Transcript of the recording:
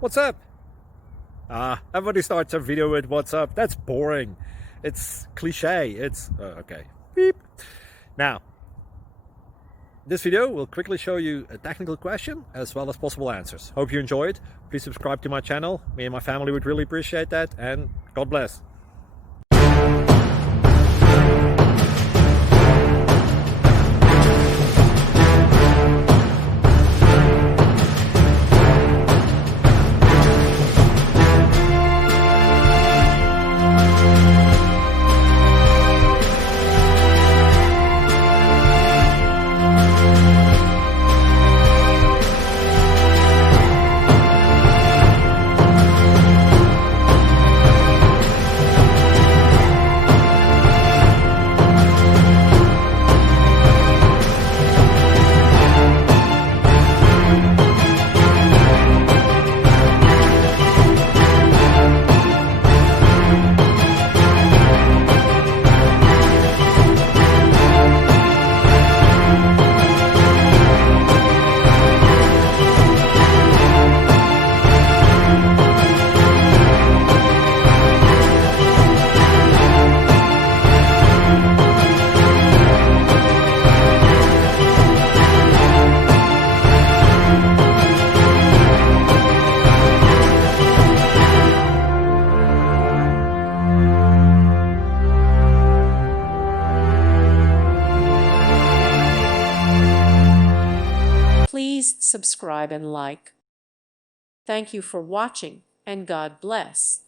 What's up? Everybody starts a video with what's up. That's boring. It's cliche. It's okay. Beep. Now, this video will quickly show you a technical question as well as possible answers. Hope you enjoyed. Please subscribe to my channel. Me and my family would really appreciate that, and God bless. Please subscribe and like. Thank you for watching, and God bless.